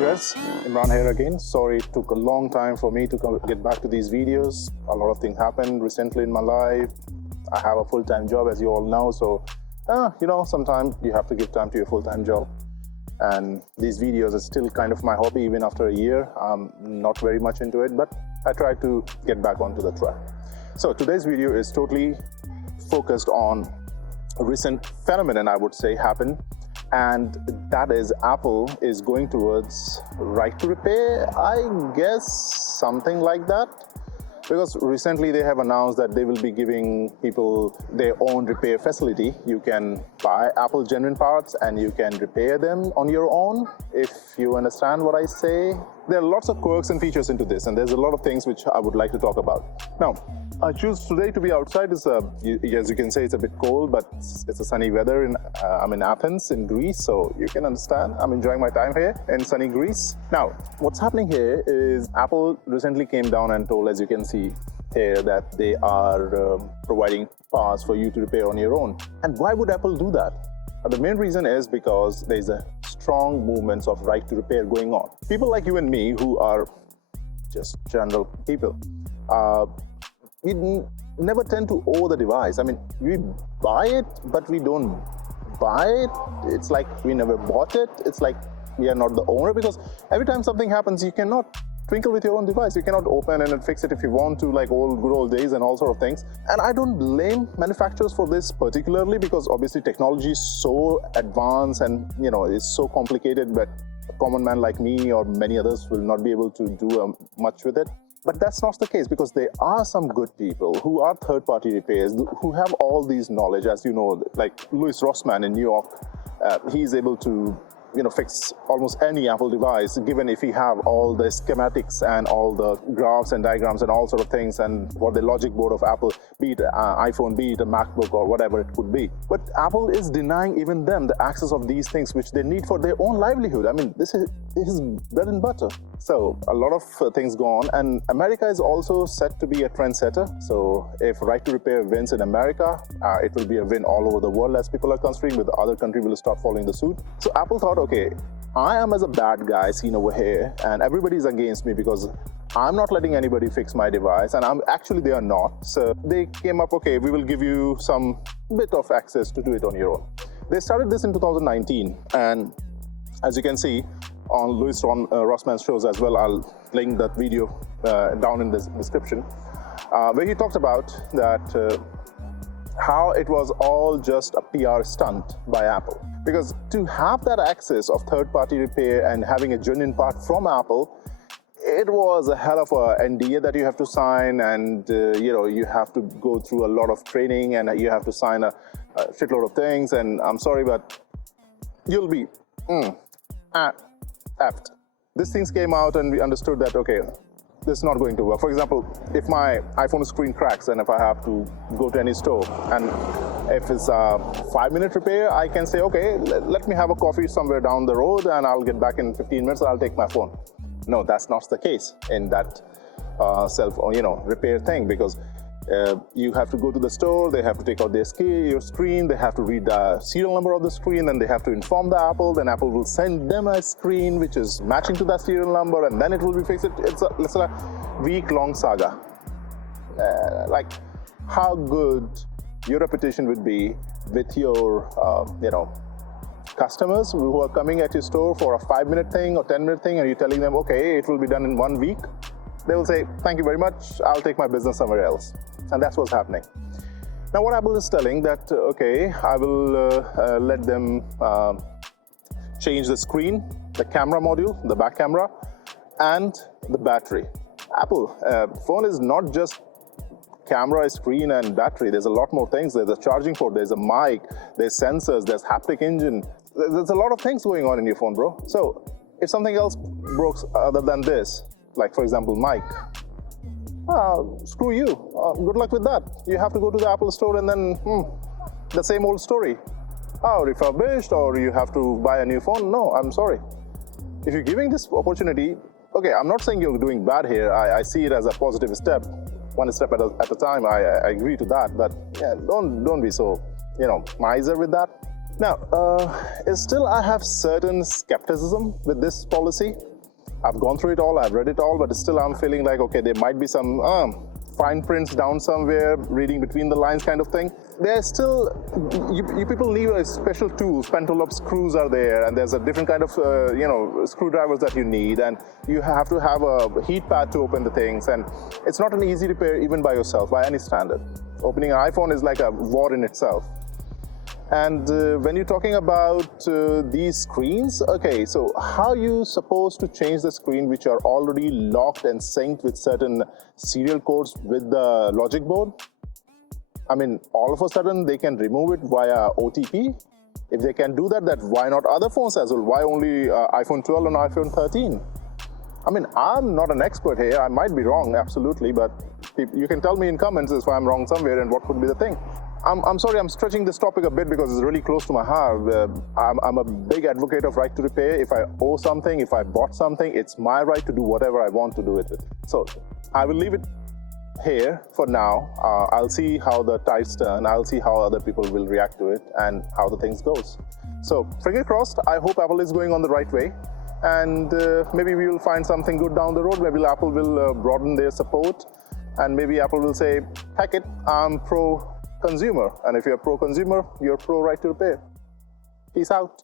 Hello guys, Imran here again. Sorry it took a long time for me to get back to these videos. A lot of things happened recently in my life. I have a full-time job, as you all know, so sometimes you have to give time to your full-time job. And these videos are still kind of my hobby even after a year. I'm not very much into it, but I try to get back onto the track. So today's video is totally focused on a recent phenomenon, I would say, happened. And that is Apple is going towards right to repair, I guess, something like that. Because recently they have announced that they will be giving people their own repair facility. You can buy Apple genuine parts and you can repair them on your own, if you understand what I say. There are lots of quirks and features into this, and there's a lot of things which I would like to talk about. Now, I choose today to be outside. As you can say, it's a bit cold, but it's a sunny weather. I'm in Athens, in Greece, so you can understand. I'm enjoying my time here in sunny Greece. Now, what's happening here is Apple recently came down and told, as you can see here, that they are providing parts for you to repair on your own. And why would Apple do that? The main reason is because there's a strong movement of right to repair going on. People like you and me, who are just general people, we never tend to owe the device. I mean, we buy it, but we don't buy it. It's like we never bought it. It's like we are not the owner, because every time something happens, you cannot twinkle with your own device. You cannot open and fix it if you want to, like good old days and all sort of things. And I don't blame manufacturers for this particularly, because obviously technology is so advanced and it's so complicated that a common man like me or many others will not be able to do much with it. But that's not the case, because there are some good people who are third-party repairs, who have all these knowledge, as you know, like Louis Rossmann in New York. He's able to fix almost any Apple device, given if he have all the schematics and all the graphs and diagrams and all sort of things, and what the logic board of Apple, be it iPhone, be it a MacBook or whatever it could be. But Apple is denying even them the access of these things which they need for their own livelihood. I mean, this is bread and butter. So a lot of things go on, and America is also set to be a trendsetter. So if right to repair wins in America, it will be a win all over the world, as people are considering, with the other country will start following the suit. So Apple thought, okay, I am as a bad guy seen over here, and everybody's against me because I'm not letting anybody fix my device, and they are not. So they came up, okay, we will give you some bit of access to do it on your own. They started this in 2019, and as you can see on Louis Rossmann's shows as well, I'll link that video down in the description, where he talked about that how it was all just a PR stunt by Apple. Because to have that access of third-party repair and having a genuine part from Apple, it was a hell of a NDA that you have to sign, and you have to go through a lot of training, and you have to sign a shitload of things. And I'm sorry, but you'll be effed. These things came out, and we understood that, okay, this is not going to work. For example, if my iPhone screen cracks and if I have to go to any store, and if it's a 5-minute repair, I can say, okay, let me have a coffee somewhere down the road and I'll get back in 15 minutes and I'll take my phone. No, that's not the case in that repair thing, because you have to go to the store, they have to take out your screen, they have to read the serial number of the screen, and they have to inform the Apple, then Apple will send them a screen which is matching to that serial number, and then it will be fixed. It's a week-long saga. Like how good your reputation would be with your customers who are coming at your store for a 5-minute thing or 10-minute thing, and you're telling them, okay, it will be done in 1 week. They will say, thank you very much, I'll take my business somewhere else. And that's what's happening. Now what Apple is telling that, okay, I will let them change the screen, the camera module, the back camera, and the battery. Apple phone is not just camera, screen, and battery. There's a lot more things. There's a charging port, there's a mic, there's sensors, there's haptic engine. There's a lot of things going on in your phone, bro. So if something else broke other than this, like for example, mic, screw you. Good luck with that. You have to go to the Apple store and then the same old story. Refurbished, or you have to buy a new phone. No, I'm sorry. If you're giving this opportunity, okay, I'm not saying you're doing bad here. I see it as a positive step, one step at a time. I agree to that, but yeah, don't be so miser with that. Now, still I have certain skepticism with this policy. I've gone through it all, I've read it all, but still I'm feeling like, okay, there might be some fine prints down somewhere, reading between the lines kind of thing. There's still, you people need a special tool. Pentalobe screws are there, and there's a different kind of, screwdrivers that you need, and you have to have a heat pad to open the things, and it's not an easy repair even by yourself, by any standard. Opening an iPhone is like a war in itself. And when you're talking about these screens, okay, so how are you supposed to change the screen which are already locked and synced with certain serial codes with the logic board? I mean, all of a sudden they can remove it via OTP. If they can do that, why not other phones as well? Why only iPhone 12 and iPhone 13? I mean, I'm not an expert here. I might be wrong, absolutely, but you can tell me in comments if I'm wrong somewhere and what could be the thing. I'm sorry, I'm stretching this topic a bit because it's really close to my heart. I'm a big advocate of right to repair. If I owe something, if I bought something, it's my right to do whatever I want to do with it. So I will leave it here for now. I'll see how the tides turn. I'll see how other people will react to it and how the things goes. So finger crossed, I hope Apple is going on the right way. And maybe we will find something good down the road. Maybe Apple will broaden their support. And maybe Apple will say, heck it, I'm pro-consumer. And if you're pro-consumer, you're pro-right to repair. Peace out.